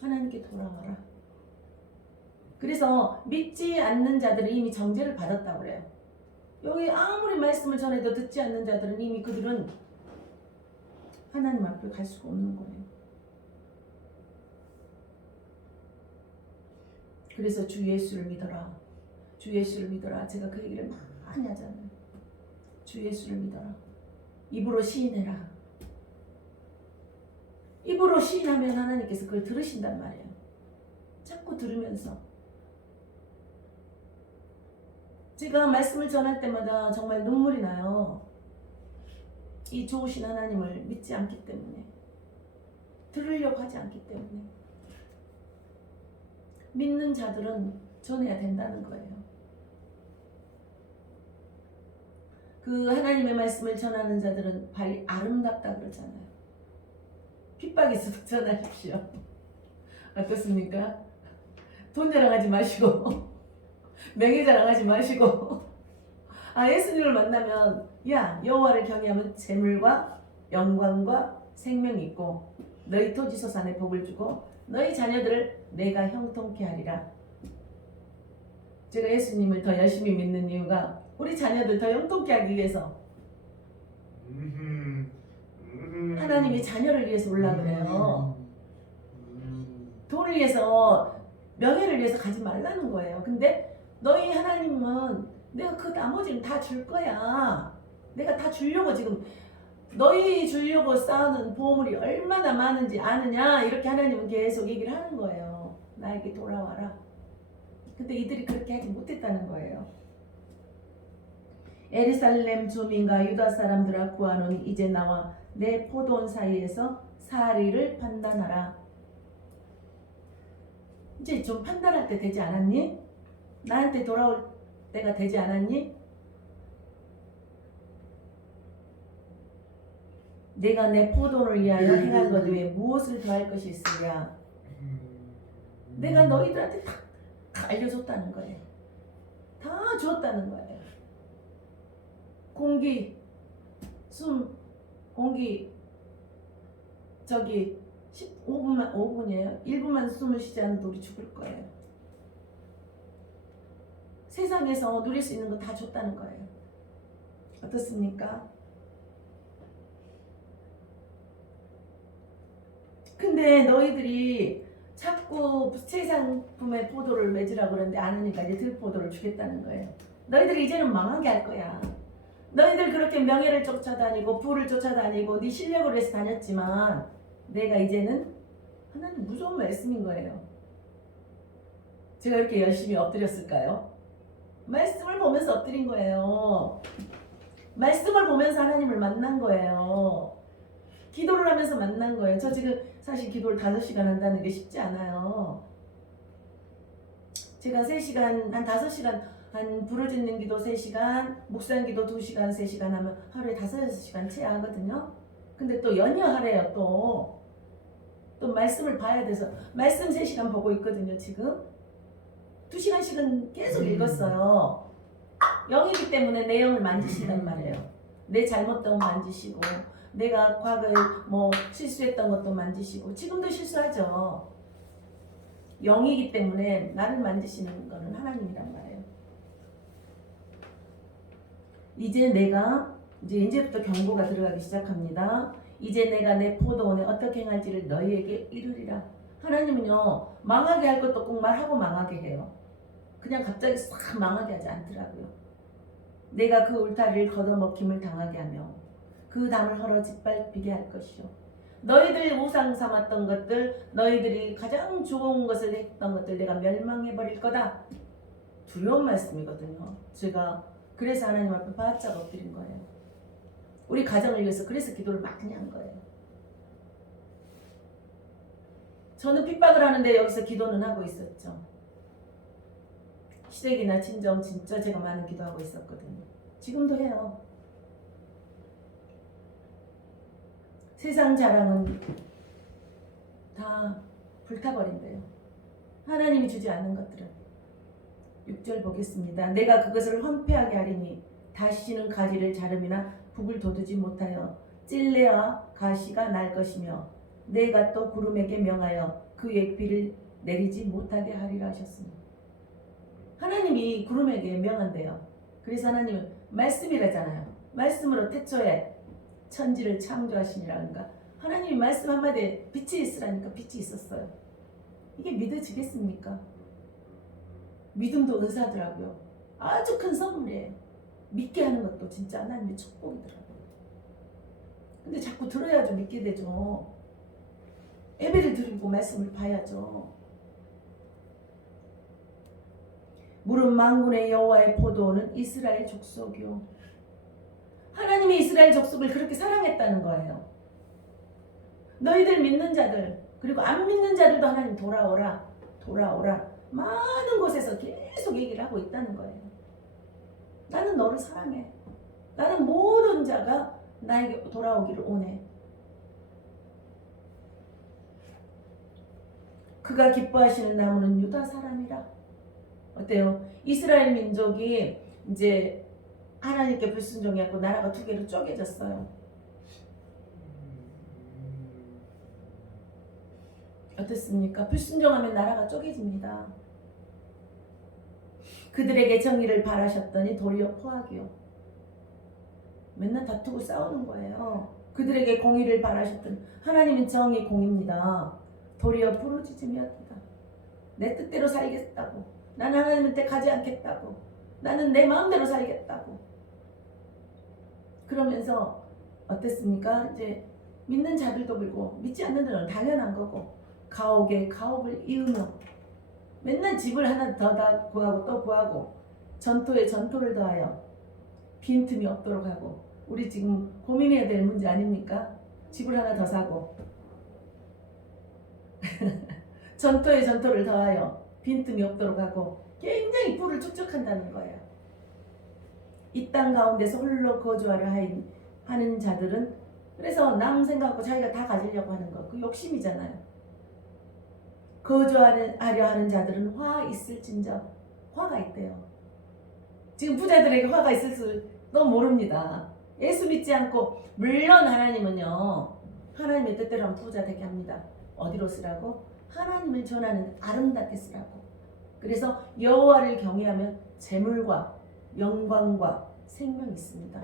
하나님께 돌아와라. 그래서 믿지 않는 자들은 이미 정죄를 받았다고 그래요. 여기 아무리 말씀을 전해도 듣지 않는 자들은 이미 그들은 하나님 앞에 갈 수가 없는 거예요. 그래서 주 예수를 믿어라. 주 예수를 믿어라. 제가 그 얘기를 많이 하잖아요. 주 예수를 믿어라. 입으로 시인해라. 입으로 시인하면 하나님께서 그걸 들으신단 말이에요. 자꾸 들으면서. 제가 말씀을 전할 때마다 정말 눈물이 나요. 이 좋으신 하나님을 믿지 않기 때문에, 들으려고 하지 않기 때문에. 믿는 자들은 전해야 된다는 거예요. 그 하나님의 말씀을 전하는 자들은 발이 아름답다 그러잖아요. 핍박이 있어도 전하십시오. 어떻습니까? 돈 자랑하지 마시고 명예 자랑하지 마시고 예수님을 만나면 여호와를 경외하면 재물과 영광과 생명이 있고 너희 토지 소산에 복을 주고 너희 자녀들을 내가 형통케 하리라. 제가 예수님을 더 열심히 믿는 이유가 우리 자녀들 더 형통케 하기 위해서. 하나님이 자녀를 위해서 오려고 그래요. 돈을 위해서, 명예를 위해서 가지 말라는 거예요. 근데 너희 하나님은 내가 그 나머지는 다 줄 거야. 내가 다 주려고 지금 너희 주려고 쌓아놓은 보물이 얼마나 많은지 아느냐, 이렇게 하나님은 계속 얘기를 하는 거예요. 나에게 돌아와라. 근데 이들이 그렇게 하지 못했다는 거예요. 예루살렘 주민과 유다 사람들아 구하노니 이제 나와 내 포도원 사이에서 사리를 판단하라. 이제 좀 판단할 때 되지 않았니? 나한테 돌아올 때가 되지 않았니? 내가 내 포도원을 위하여 행한 것 외에 무엇을 더할 것이 있으랴? 내가 너희들한테 다 알려줬다는 거예요. 다 주었다는 거예요. 공기, 숨, 공기, 저기 5분이에요. 1분만 숨을 쉬지 않아도 우리 죽을 거예요. 세상에서 누릴 수 있는 거 다 줬다는 거예요. 어떻습니까? 근데 너희들이 자꾸 세상품의 포도를 맺으라고 그러는데 안 하니까 이제 들포도를 주겠다는 거예요. 너희들이 이제는 망하게 할 거야. 너희들 그렇게 명예를 쫓아다니고 부를 쫓아다니고 네 실력으로 해서 다녔지만 내가 이제는, 하나님 무서운 말씀인 거예요. 제가 이렇게 열심히 엎드렸을까요? 말씀을 보면서 엎드린 거예요. 말씀을 보면서 하나님을 만난 거예요. 기도를 하면서 만난 거예요. 저 지금 사실 기도를 5시간 한다는 게 쉽지 않아요. 제가 3시간, 한 5시간, 한 부르짖는 기도 3시간, 묵상 기도 2시간, 3시간 하면 하루에 5-6시간 채 하거든요. 근데 또 연여하래요. 또 말씀을 봐야 돼서 말씀 3시간 보고 있거든요. 지금 2시간씩은 계속 읽었어요. 영이기 때문에 내 영을 만지신단 말이에요. 내 잘못된 거 만지시고, 내가 과거에 뭐 실수했던 것도 만지시고, 지금도 실수하죠. 영이기 때문에 나를 만지시는 거는 하나님이란 말이에요. 이제부터 경고가 들어가기 시작합니다. 이제 내가 내 포도원에 어떻게 행할지를 너희에게 이르리라. 하나님은요, 망하게 할 것도 꼭 말하고 망하게 해요. 그냥 갑자기 싹 망하게 하지 않더라고요. 내가 그 울타리를 걷어먹힘을 당하게 하며 그 담을 헐어 짓밟히게 할 것이요. 너희들 우상 삼았던 것들, 너희들이 가장 좋은 것을 했던 것들 내가 멸망해버릴 거다. 두려운 말씀이거든요. 제가 그래서 하나님 앞에 바짝 엎드린 거예요. 우리 가정을 위해서 그래서 기도를 많이 한 거예요. 저는 핍박을 하는데 여기서 기도는 하고 있었죠. 시댁이나 친정 진짜 제가 많은 기도하고 있었거든요. 지금도 해요. 세상 자랑은 다 불타버린대요. 하나님이 주지 않는 것들은. 6절 보겠습니다. 내가 그것을 황폐하게 하리니 다시는 가지를 자름이나 북을 돋우지 못하여 찔레와 가시가 날 것이며 내가 또 구름에게 명하여 그의 비를 내리지 못하게 하리라 하셨습니다. 하나님이 구름에게 명한대요. 그래서 하나님은 말씀이라잖아요. 말씀으로 태초에 천지를 창조하시니라니까 하나님이 말씀 한마디에 빛이 있으라니까 빛이 있었어요. 이게 믿어지겠습니까? 믿음도 은사더라고요. 아주 큰 선물이에요. 믿게 하는 것도 진짜 하나님의 축복이더라고요. 근데 자꾸 들어야죠. 믿게 되죠. 예배를 드리고 말씀을 봐야죠. 무릇 만군의 여호와의 포도원은 이스라엘 족속이요. 하나님이 이스라엘 족속을 그렇게 사랑했다는 거예요. 너희들 믿는 자들 그리고 안 믿는 자들도 하나님 돌아오라 돌아오라 많은 곳에서 계속 얘기를 하고 있다는 거예요. 나는 너를 사랑해. 나는 모든 자가 나에게 돌아오기를 원해. 그가 기뻐하시는 나무는 유다 사람이라. 어때요? 이스라엘 민족이 이제 하나님께 불순종했고 나라가 두 개로 쪼개졌어요. 어떻습니까? 불순종하면 나라가 쪼개집니다. 그들에게 정의를 바라셨더니 도리어 포악이요. 맨날 다투고 싸우는 거예요. 그들에게 공의를 바라셨더니 하나님은 정의 공입니다. 도리어 부르짖음이었다. 내 뜻대로 살겠다고. 나는 하나님한테 가지 않겠다고. 나는 내 마음대로 살겠다고. 그러면서 어땠습니까? 이제 믿는 자들도 그렇고 믿지 않는 자들은 당연한 거고 가옥에 가옥을 이으며 맨날 집을 하나 더 구하고 또 구하고 전토에 전토를 더하여 빈틈이 없도록 하고 우리 지금 고민해야 될 문제 아닙니까? 집을 하나 더 사고 전토에 전토를 더하여 빈틈이 없도록 하고 굉장히 부를 축적한다는 거예요. 이 땅 가운데서 홀로 거주하려 하는 자들은 그래서 남 생각하고 자기가 다 가지려고 하는 거 그 욕심이잖아요. 거주하려 하는 자들은 화 있을진저 화가 있대요. 지금 부자들에게 화가 있을지도 모릅니다. 예수 믿지 않고 물론 하나님은요 하나님의 뜻대로 하면 부자 되게 합니다. 어디로 쓰라고? 하나님을 전하는 아름답게 쓰라고. 그래서 여호와를 경외하면 재물과 영광과 생명이 있습니다.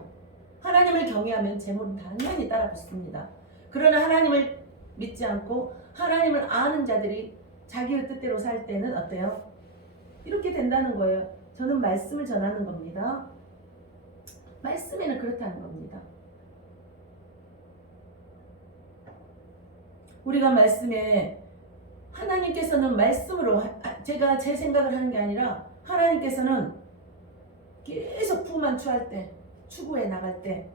하나님을 경외하면 재물은 당연히 따라붙습니다. 그러나 하나님을 믿지 않고 하나님을 아는 자들이 자기의 뜻대로 살 때는 어때요? 이렇게 된다는 거예요. 저는 말씀을 전하는 겁니다. 말씀에는 그렇다는 겁니다. 우리가 말씀에 하나님께서는 말씀으로 제가 제 생각을 하는 게 아니라 하나님께서는 계속 부만 추할 때 추구해 나갈 때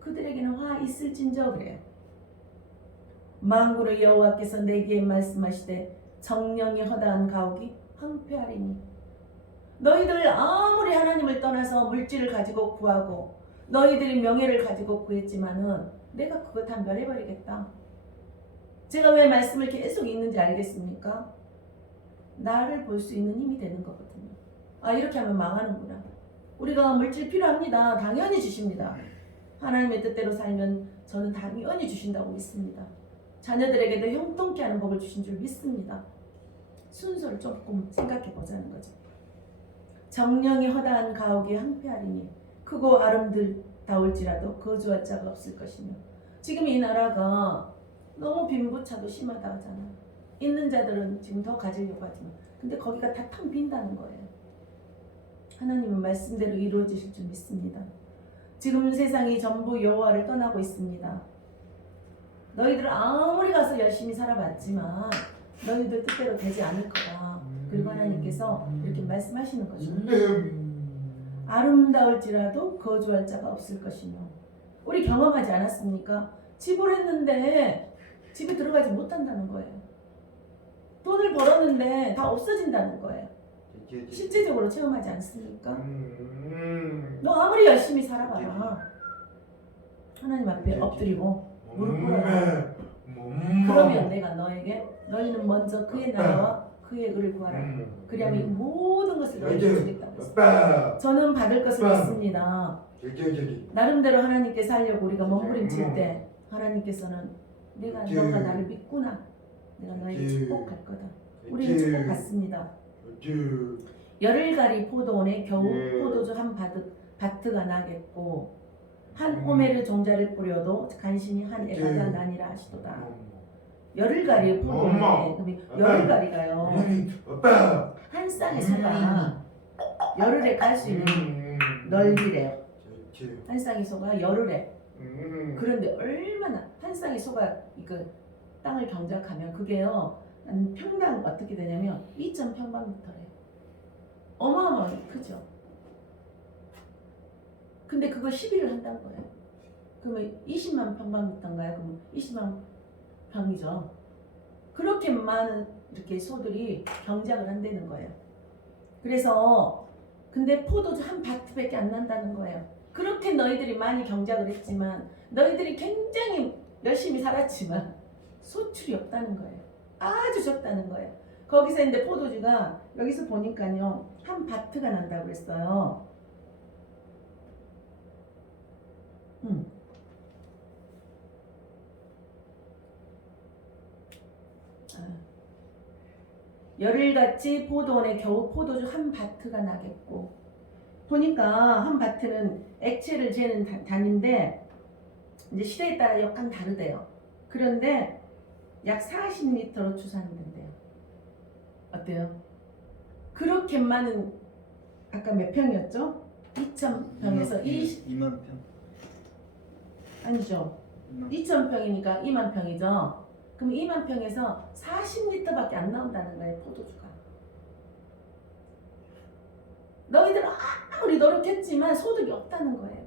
그들에게는 화 있을진저 그래요. 만군의 여호와께서 내게 말씀하시되 정령이 허다한 가옥이 황폐하리니 너희들 아무리 하나님을 떠나서 물질을 가지고 구하고 너희들이 명예를 가지고 구했지만은 내가 그거 다 멸해버리겠다. 제가 왜 말씀을 계속 읽는지 알겠습니까? 나를 볼 수 있는 힘이 되는 거거든요. 아 이렇게 하면 망하는구나. 우리가 물질 필요합니다. 당연히 주십니다. 하나님의 뜻대로 살면 저는 당연히 주신다고 믿습니다. 자녀들에게도 형통케 하는 복을 주신 줄 믿습니다. 순서를 조금 생각해 보자는 거죠. 정령이 허다한 가옥이 황폐하리니 크고 아름다울지라도 거주할 자가 없을 것이며 지금 이 나라가 너무 빈부차도 심하다 하잖아요. 있는 자들은 지금 더 가지려고 하지만 근데 거기가 다 텅 빈다는 거예요. 하나님은 말씀대로 이루어지실 줄 믿습니다. 지금 세상이 전부 여호와를 떠나고 있습니다. 너희들 아무리 가서 열심히 살아봤지만 너희들 뜻대로 되지 않을 거다. 그리고 하나님께서 이렇게 말씀하시는 거죠. 아름다울지라도 거주할 자가 없을 것이며 우리 경험하지 않았습니까? 집을 했는데 집에 들어가지 못한다는 거예요. 돈을 벌었는데 다 없어진다는 거예요. 실제적으로 체험하지 않습니까? 너 아무리 열심히 살아봐라. 하나님 앞에 엎드리고 무릎 꿇어라. 그러면 내가 너에게 너희는 먼저 그의 나라와 그의 의를 구하라. 그리하면 모든 것을 너희에게 주겠다고 했어요. 아빠. 저는 받을 것을 믿습니다. 저기. 나름대로 하나님께서 하려고 우리가 몸부림칠 때 하나님께서는 너가 나를 믿구나. 내가 너에게 축복할 거다. 우리는 축복받습니다. 열흘가리 포도원에 겨우 포도주 한 바트가 나겠고 한 오멜의 종자를 뿌려도 간신히 한 에바가 나니라 하시도다. 열흘가리 포도원에 열흘가리가요. 아빠. 한 쌍의 소가 열흘에 갈 수 있는 넓이래요. 한 쌍의 소가 열흘에. 그런데 얼마나 한 쌍의 소가 그 땅을 경작하면 그게요 평당 어떻게 되냐면 2.평방미터래요. 어마어마하게 크죠. 근데 그걸 10일을 한다는 거예요. 그러면 20만 평방미터인가요? 그러면 20만 평이죠. 그렇게 많은 이렇게 소들이 경작을 한다는 거예요. 그래서 근데 포도주 한 바트밖에 안 난다는 거예요. 그렇게 너희들이 많이 경작을 했지만 너희들이 굉장히 열심히 살았지만 소출이 없다는 거예요. 아주 적다는 거예요. 거기서 이제 포도주가 여기서 보니까요 한 바트가 난다고 그랬어요. 열흘같이 포도원에 겨우 포도주 한 바트가 나겠고 보니까 한 바트는 액체를 재는 단인데 이제 시대에 따라 약간 다르대요. 그런데 약 40리터로 추산된대요. 어때요? 그렇게 많은 아까 몇 평이었죠? 2,000평에서 2만 평. 아니죠. 2,000평이니까 2만 평이죠. 그럼 2만 평에서 40리터밖에 안 나온다는 거예요, 포도주가. 너희들 아무리 노력했지만 소득이 없다는 거예요.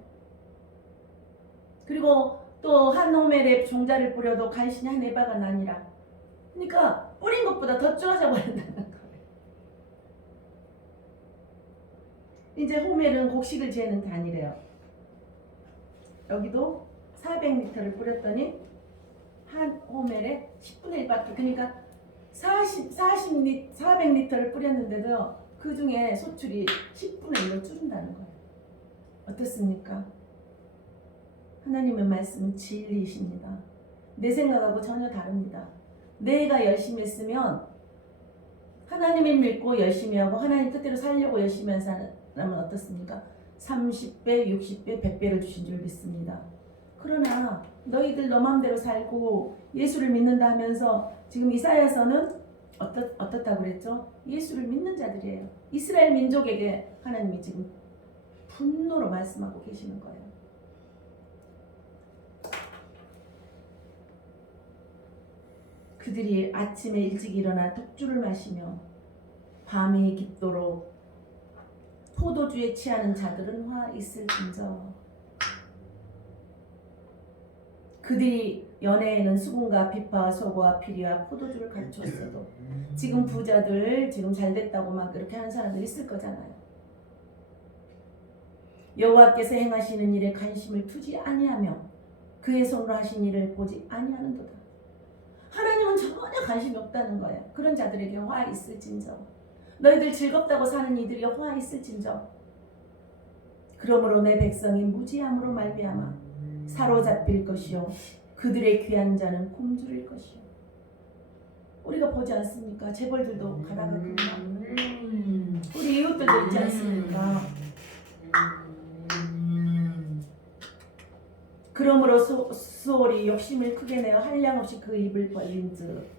그리고 또 한 오멜에 종자를 뿌려도 간신히 한 에바가 나니라. 그러니까 뿌린 것보다 더 좋아져 버린다는 거예요. 이제 호멜은 곡식을 재는 단위래요. 여기도 400리터를 뿌렸더니 한 호멜에 10분의 1밖에, 그러니까 400리터를 뿌렸는데도 그 중에 소출이 10분의 1로 줄은다는 거예요. 어떻습니까? 하나님의 말씀은 진리이십니다. 내 생각하고 전혀 다릅니다. 내가 열심히 했으면 하나님을 믿고 열심히 하고 하나님 뜻대로 살려고 열심히 한 사람은 어떻습니까? 30배, 60배, 100배를 주신 줄 믿습니다. 그러나 너희들 너 맘대로 살고 예수를 믿는다 하면서 지금 이사야서는 어떻다고 그랬죠? 예수를 믿는 자들이에요. 이스라엘 민족에게 하나님이 지금 분노로 말씀하고 계시는 거예요. 그들이 아침에 일찍 일어나 독주를 마시며 밤이 깊도록 포도주에 취하는 자들은 화 있을진저. 그들이 연애에는 수금과 비파와 소고와 피리와 포도주를 갖추었어도 지금 부자들 지금 잘됐다고 막 그렇게 하는 사람들 있을 거잖아요. 여호와께서 행하시는 일에 관심을 두지 아니하며 그의 손으로 하신 일을 보지 아니하는도다. 하나님은 전혀 관심이 없다는 거예요. 그런 자들에게 화 있을진저. 너희들 즐겁다고 사는 이들이 화 있을진저. 그러므로 내 백성이 무지함으로 말미암아 사로잡힐 것이요 그들의 귀한 자는 굶주릴 것이요. 우리가 보지 않습니까? 재벌들도 가다가 그만. 우리 이웃들도 있지 않습니까? 그러므로 수월이 욕심을 크게 내어 한량없이 그 입을 벌린즉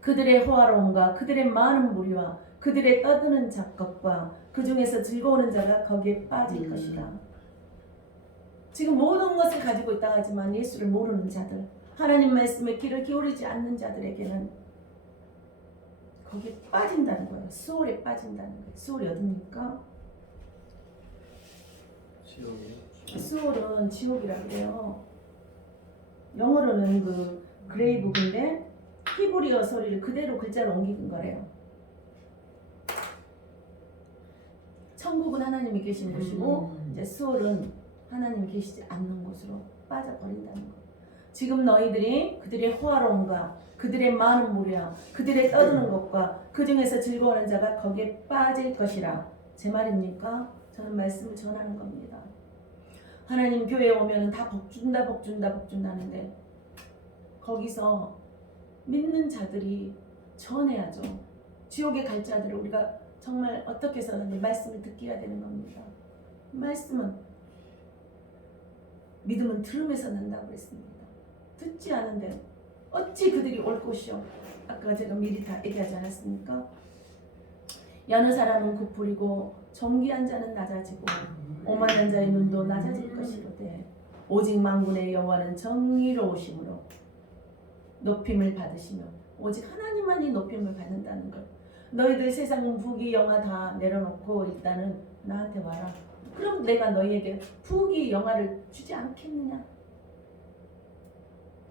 그들의 호화로움과 그들의 많은 무리와 그들의 떠드는 작것과 그 중에서 즐거우는 자가 거기에 빠질 것이다. 지금 모든 것을 가지고 있다 하지만 예수를 모르는 자들, 하나님 말씀에 귀를 기울이지 않는 자들에게는 거기에 빠진다는 거예요. 수월에 빠진다는 거예요. 수월이 어딥니까? 지옥이요. 수월은 지옥이라 그래요. 영어로는 그 그레이브인데 히브리어 소리를 그대로 글자로 옮긴 거래요. 천국은 하나님이 계신 곳이고 이제 수월은 하나님이 계시지 않는 곳으로 빠져버린다는 거. 지금 너희들이 그들의 호화로움과 그들의 많은 무리와 그들의 떠드는 것과 그 중에서 즐거워하는 자가 거기에 빠질 것이라. 제 말입니까? 저는 말씀을 전하는 겁니다. 하나님 교회에 오면 다 복준다 복준다는데 거기서 믿는 자들이 전해야죠. 지옥에 갈 자들을 우리가 정말 어떻게 해서든 말씀을 듣게 해야 되는 겁니다. 말씀은 믿음은 들음에서 난다고 했습니다. 듣지 않은데 어찌 그들이 올 것이요. 아까 제가 미리 다 얘기하지 않았습니까? 여느 사람은 굽부리고 존귀한 자는 낮아지고 오만한 자의 눈도 낮아질 것이로되 오직 만군의 여호와는 정의로우심으로 높임을 받으시며 오직 하나님만이 높임을 받는다는 것. 너희들 세상 부귀 영화 다 내려놓고 일단은 나한테 와라. 그럼 내가 너희에게 부귀 영화를 주지 않겠느냐?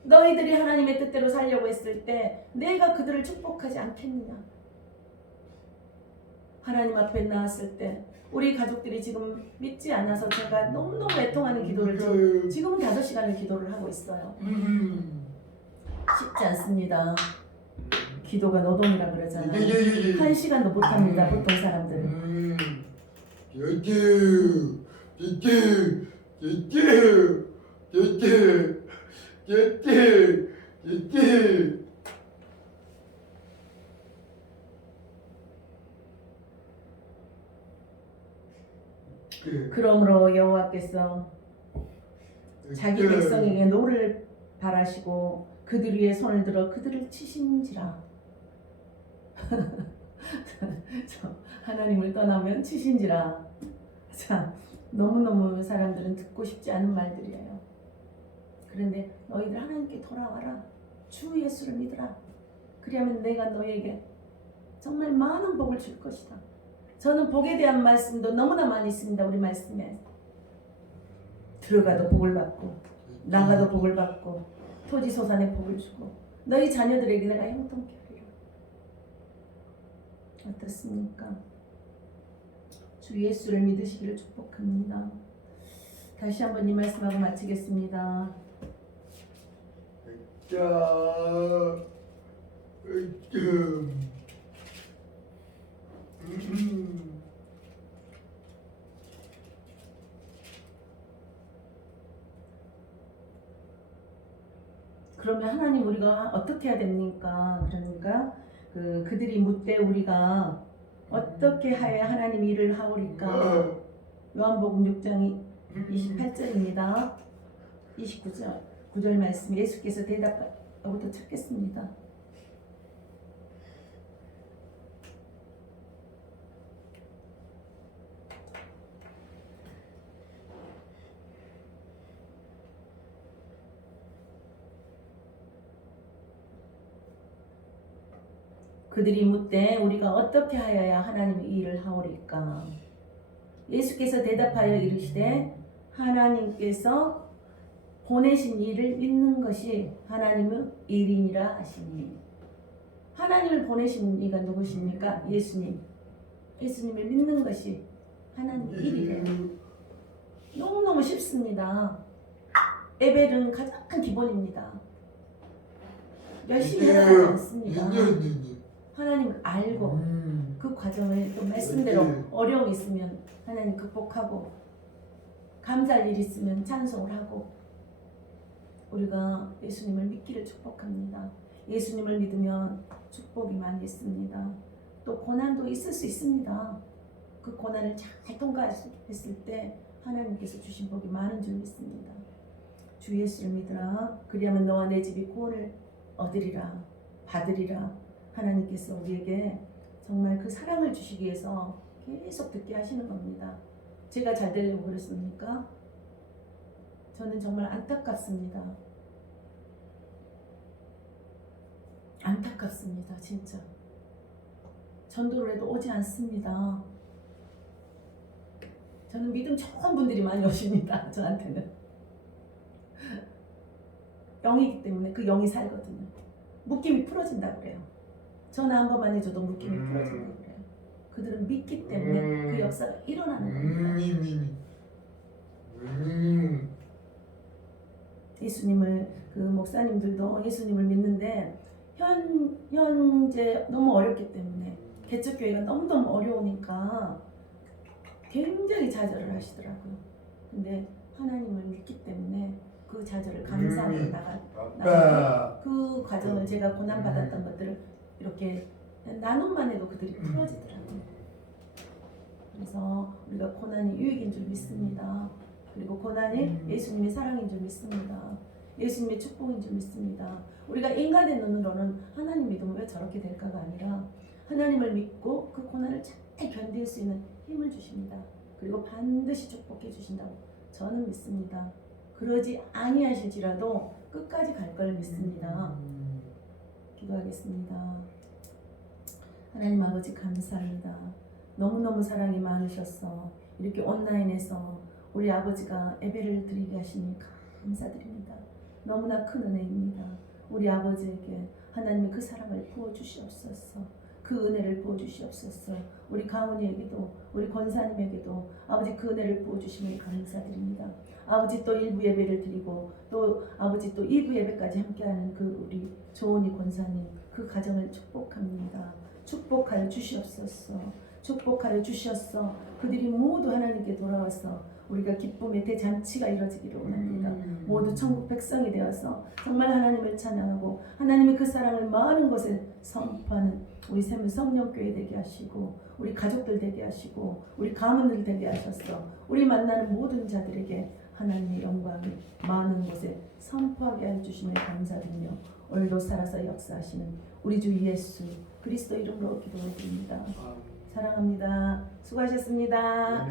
너희들이 하나님의 뜻대로 살려고 했을 때 내가 그들을 축복하지 않겠느냐? 하나님 앞에 나왔을 때 우리 가족들이 지금 믿지 않아서 제가 너무너무 애통하는 기도를 지금은 5시간을 기도를 하고 있어요. 쉽지 않습니다. 기도가 노동이라 그러잖아요. 1시간도 못합니다. 보통 사람들은. 그러므로 여호와께서 자기 백성에게 노를 바라시고 그들 위에 손을 들어 그들을 치신지라. 하나님을 떠나면 치신지라. 자, 너무너무 사람들은 듣고 싶지 않은 말들이에요. 그런데 너희들 하나님께 돌아와라. 주 예수를 믿으라. 그리하면 내가 너희에게 정말 많은 복을 줄 것이다. 저는 복에 대한 말씀도 너무나 많이 있습니다. 우리 말씀에 들어가도 복을 받고 나가도 복을 받고 토지소산에 복을 주고 너희 자녀들에게 내가 형통케 하리라. 어떻습니까? 주 예수를 믿으시기를 축복합니다. 다시 한번 이 말씀하고 마치겠습니다. 그러면 하나님 우리가 어떻게 해야 됩니까? 그러니까 그들이 묻되 우리가 어떻게 하여야 하나님 일을 하오리까? 요한복음 6장 28절입니다. 29절 9절 말씀 예수께서 대답하고도 찾겠습니다. 그들이 묻되 우리가 어떻게 하여야 하나님의 일을 하오리까? 예수께서 대답하여 이르시되 하나님께서 보내신 이를 믿는 것이 하나님의 일이니라 하시니. 하나님을 보내신 이가 누구십니까? 예수님. 예수님을 믿는 것이 하나님의 일이래요. 너무너무 쉽습니다. 예배는 가장 기본입니다. 열심히 하지 않습니다. 하나님을 알고 그 과정을 또 말씀대로 어려움이 있으면 하나님 극복하고 감사할 일이 있으면 찬송을 하고 우리가 예수님을 믿기를 축복합니다. 예수님을 믿으면 축복이 많이 있습니다. 또 고난도 있을 수 있습니다. 그 고난을 잘 통과했을 때 하나님께서 주신 복이 많은 줄 믿습니다. 주 예수를 믿으라. 그리하면 너와 내 집이 구원을 얻으리라. 받으리라. 하나님께서 우리에게 정말 그 사랑을 주시기 위해서 계속 듣게 하시는 겁니다. 제가 잘 되려고 그랬습니까? 저는 정말 안타깝습니다. 안타깝습니다. 진짜. 전도를 해도 오지 않습니다. 저는 믿음 좋은 분들이 많이 오십니다. 저한테는. 영이기 때문에 그 영이 살거든요. 묶임이 풀어진다고 그래요. 전화 한 번만 해줘도 묶임이 풀어진다고 그래요. 그들은 믿기 때문에 그 역사가 일어나는 겁니다. 예수님을 그 목사님들도 예수님을 믿는데 현재 너무 어렵기 때문에 개척교회가 너무너무 어려우니까 굉장히 좌절을 하시더라고요. 근데 하나님을 믿기 때문에 그 좌절을 감사하고 나가고 그 과정을 제가 고난받았던 것들을 이렇게 나눔만 해도 그들이 풀어지더라고요. 그래서 우리가 고난이 유익인 줄 믿습니다. 그리고 고난이 예수님의 사랑인 줄 믿습니다. 예수님의 축복인 줄 믿습니다. 우리가 인간의 눈으로는 하나님 믿으면 왜 저렇게 될까가 아니라 하나님을 믿고 그 고난을 잘 견딜 수 있는 힘을 주십니다. 그리고 반드시 축복해 주신다고 저는 믿습니다. 그러지 아니하실지라도 끝까지 갈 걸 믿습니다. 기도하겠습니다. 하나님 아버지 감사합니다. 너무너무 사랑이 많으셔서 이렇게 온라인에서 우리 아버지가 예배를 드리게 하시니 감사드립니다. 너무나 큰 은혜입니다. 우리 아버지에게 하나님의 그 사랑을 부어주시옵소서. 그 은혜를 부어주시옵소서. 우리 가훈이에게도 우리 권사님에게도 아버지 그 은혜를 부어주시면 감사드립니다. 아버지 또 1부 예배를 드리고 또 아버지 또 2부 예배까지 함께하는 그 우리 조은희 권사님 그 가정을 축복합니다. 축복하여 주시옵소서. 축복하여 주시옵소서. 그들이 모두 하나님께 돌아와서 우리가 기쁨의 대잔치가 이루어지기를 원합니다. 모두 천국 백성이 되어서 정말 하나님을 찬양하고 하나님의 그 사랑을 많은 곳에 선포하는 우리 샘물 성령교회 되게 하시고 우리 가족들 되게 하시고 우리 가문들 되게 하셔서 우리 만나는 모든 자들에게 하나님의 영광을 많은 곳에 선포하게 해주시면 감사드리며 오늘도 살아서 역사하시는 우리 주 예수 그리스도 이름으로 기도드립니다. 사랑합니다. 수고하셨습니다.